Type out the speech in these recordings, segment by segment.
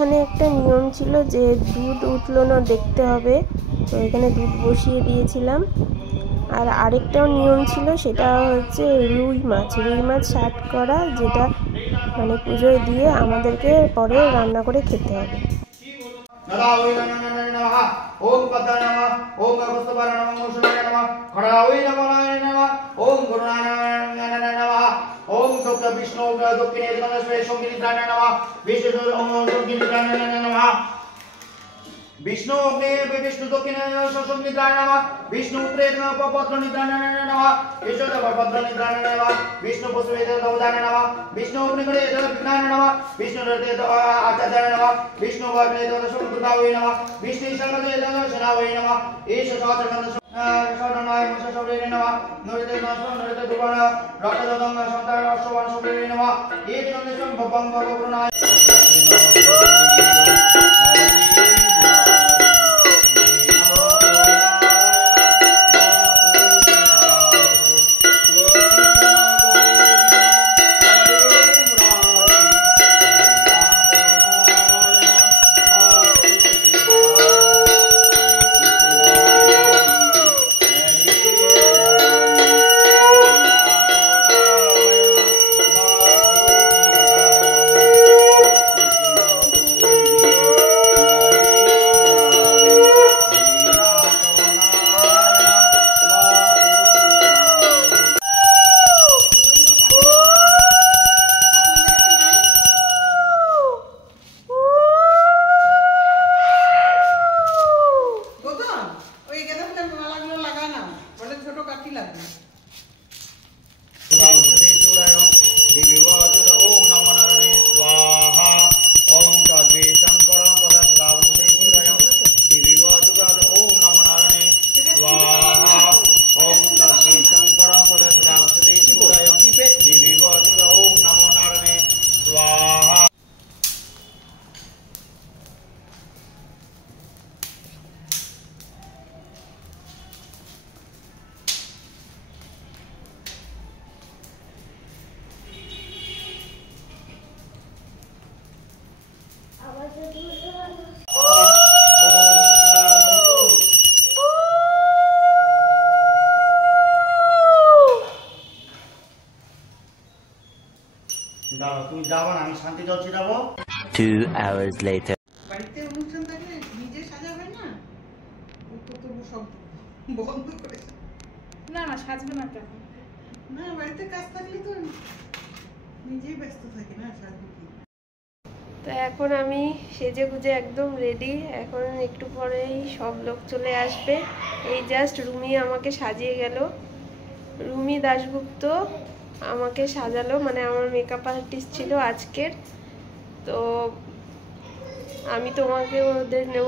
এখানে একটা নিয়ম ছিল যে দুধ উঠলো না দেখতে হবে, তো এখানে দুধ বসিয়ে দিয়েছিলাম। আর আরেকটাও নিয়ম ছিল, সেটা হচ্ছে রুই মাছ শাট করা, যেটা মানে পুজোয় দিয়ে আমাদেরকে পরে রান্না করে খেতে হবে। विष्णु विष्णु दक्षिणे निद्राय नमः विष्णु उत्तरे पद्म निद्राय नमः ईश्वर पद्म निद्राय नमः विष्णु पुष्पे दवदाय नमः विष्णु निकटे विज्ञान नमः विष्णु हृदय आचार्य नमः विष्णु वाग्ने दशमुद्राय नमः विष्णु शरणदे शनावै नमः ईश सहस्रगन्ध शरणनाय मशशौरे नमः नरिते नष्टं नरिते दुर्वण रक्तदं संतान अश्ववान शौरे नमः एक नंदेशं भवं भवगुणाय তুমি যাবা না, আমি শান্তি যাচ্ছি যাবো। 2 hours later বাড়িতে অনুষ্ঠান থাকলে নিজে সাজা হয় না, ও তো তবু সব বন্ধ করে। না না সাজবে না কেন? না বাড়িতে কাজ থাকলে তো নিজেই ব্যস্ত থাকে না, সাজবে কি। তো এখন আমি সেজে গুজে একদম রেডি। এখন একটু পরেই সব লোক চলে আসবে। এই জাস্ট রুমি আমাকে সাজিয়ে গেল, রুমি দাশগুপ্ত আমাকে সাজালো, মানে আমার মেকআপ আর্টিস্ট ছিল আজকের। তো আমি তোমাকে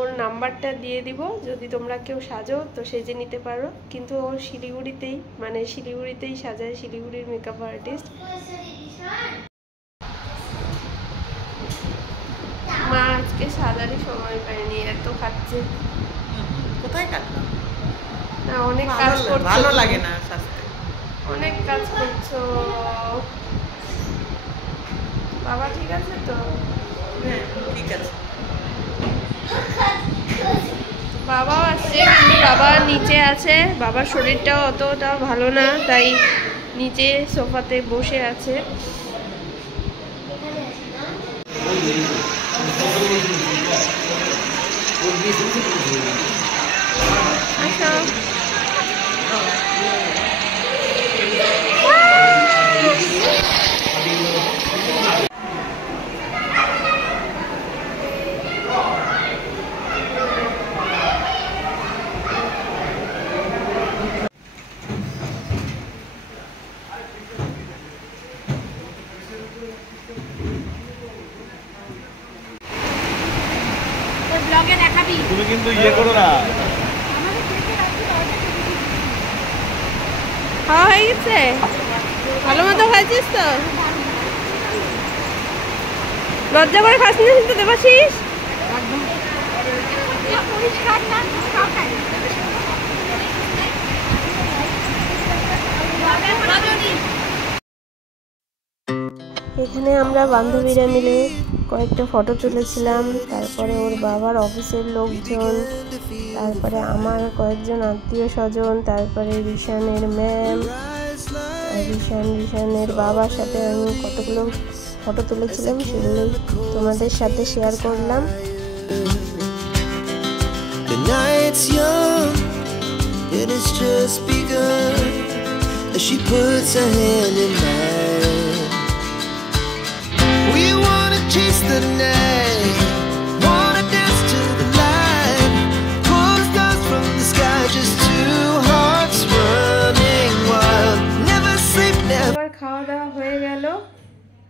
ওর নাম্বারটা দিয়ে দিব, যদি তোমরা কেউ সাজো তো সেজে নিতে পারো। কিন্তু ও শিলিগুড়িতেই সাজায়, শিলিগুড়ির মেকআপ আর্টিস্ট। মা আজকে সাজারই সময় পায়নি, এত খাচ্ছে। কোথায় কাটলো না অনেক কাজ করছো, ভালো লাগে না সাজতে, অনেক কাজ করছো। বাবা ঠিক আছে তো? হ্যাঁ ঠিক আছে। বাবাও আসছে, কিন্তু বাবা নিচে আছে, বাবার শরীরটাও অতটা ভালো না, তাই নিচে সোফাতে বসে আছে। আসো। তুমি কিন্তু ইয়ে করো না। খাওয়া হয়ে গেছে? ভালো মতো খাইছিস তো? লজ্জা করে খাস না কিন্তু দেবাশিস? এখানে আমরা বান্ধবীরা মিলে কয়েকটা ফটো তুলেছিলাম, তারপরে ওর বাবার অফিসের লোকজন, তারপরে আমার কয়েকজন আত্মীয় স্বজন, তারপরে রিশানের ম্যাম, রিশানের বাবার সাথে আমি কতগুলো ফটো তুলেছিলাম, সেগুলোই তোমাদের সাথে শেয়ার করলাম। The night's young, it has just begun. As she puts her hand in mine, we wanna chase the night, wanna dance to the light, pull stars from the sky, just two hearts running wild, never sleep, never. আবার খাওয়া দাওয়া হয়ে গেল,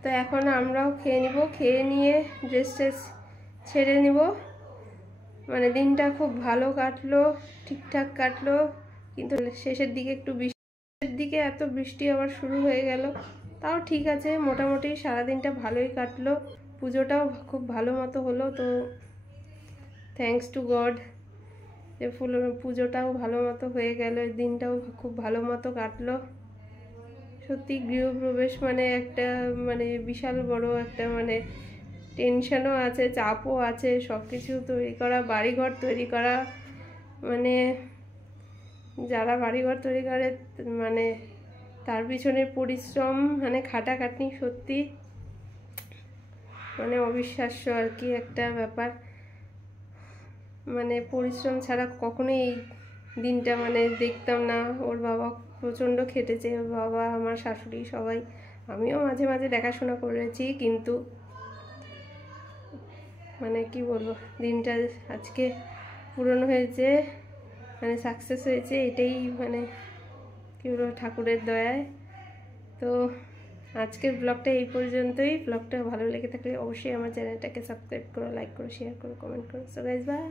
তো এখন আমরাও খেয়ে নিব, খেয়ে নিয়ে ড্রেস ট্রেস ছেড়ে নিব। মানে দিনটা খুব ভালো কাটলো, ঠিকঠাক কাটলো, কিন্তু শেষের দিকে একটু বৃষ্টির দিকে এত বৃষ্টি আবার শুরু হয়ে গেল। তাও ঠিক আছে, মোটামুটি সারাদিনটা ভালোই কাটলো, পুজোটাও খুব ভালো মতো হলো। তো থ্যাঙ্কস টু গড যে পুজোটাও ভালো মতো হয়ে গেল, দিনটাও খুব ভালো মতো কাটলো। সত্যি গৃহপ্রবেশ মানে একটা মানে বিশাল বড় একটা মানে টেনশনও আছে, চাপও আছে, সব কিছু তৈরি করা, বাড়িঘর তৈরি করা, মানে যারা বাড়িঘর তৈরি করে মানে তার পিছনের পরিশ্রম মানে খাটাখাটনি সত্যি মানে অবিশ্বাস্য আর কি একটা ব্যাপার। মানে পরিশ্রম ছাড়া কখনোই এই দিনটা মানে দেখতাম না। ওর বাবা প্রচণ্ড খেটেছে, ওর বাবা, আমার শাশুড়ি, সবাই, আমিও মাঝে মাঝে দেখাশোনা করেছি, কিন্তু মানে কি বলবো, দিনটা আজকে পূরণ হয়েছে, মানে সাকসেস হয়েছে, এটাই মানে কি বলবো, ঠাকুরের দয়ায়। তো আজকের ব্লগটা এই পর্যন্তই। ব্লগটা ভালো লেগে থাকলে অবশ্যই আমার চ্যানেলটাকে সাবস্ক্রাইব করো, লাইক করো, শেয়ার করো, কমেন্ট করো। So guys, by.